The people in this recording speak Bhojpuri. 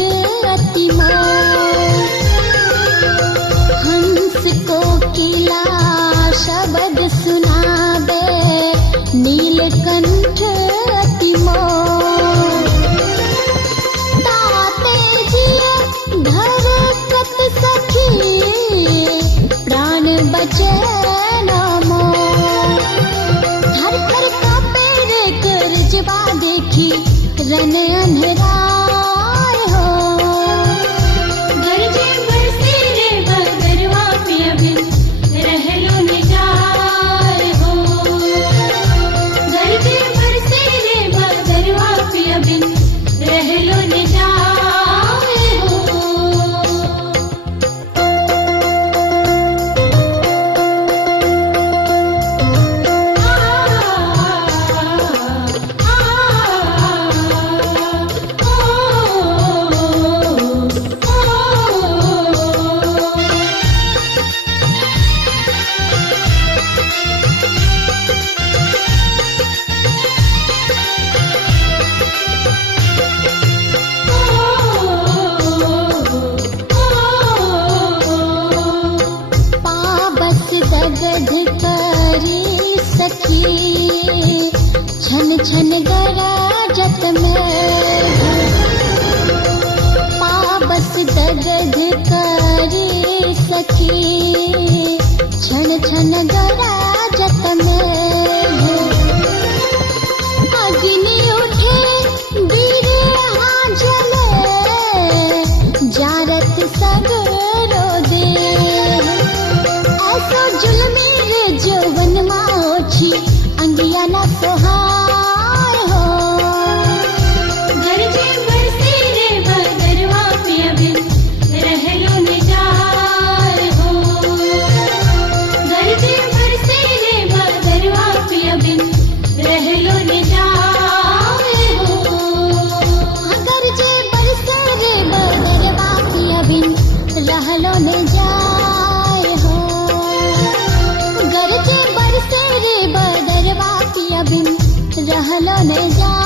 अति मोर। हंस को किला शब्द सुनावे नीलकंठ अति मोर। ताते जिए धरकत सखी प्राण बचे न मोर। थर थर कांपे रे करजवा देखी रन अंधरार हो। गरजे बरसे रे बगरवा पिया बिन रहलो निजार हो। गरजे बरसे रे बगरवा पिया बिन रहलो निजार हो। पाबस दगध करी सखी छन छन गराजत में। पाबस दगध करी सखी छन छन गराजत में। अग्नि उठे वीर यहाँ जले जारत सगरो दे। ऐसो जुल्मी रे जौवन माओछी अंगिया न सोहार हो। गरजे बरसे रे बगरवा पिया बिन रहलो निजार हो। गरजे बरसे रे बगरवा पिया बिन रहलो निजार हो। अगर जे बरसे रे बदरवा पिया बिन रहलो न जाए हो। गरजे बरसे रे बदरवा पिया बिन रहलो न जाए।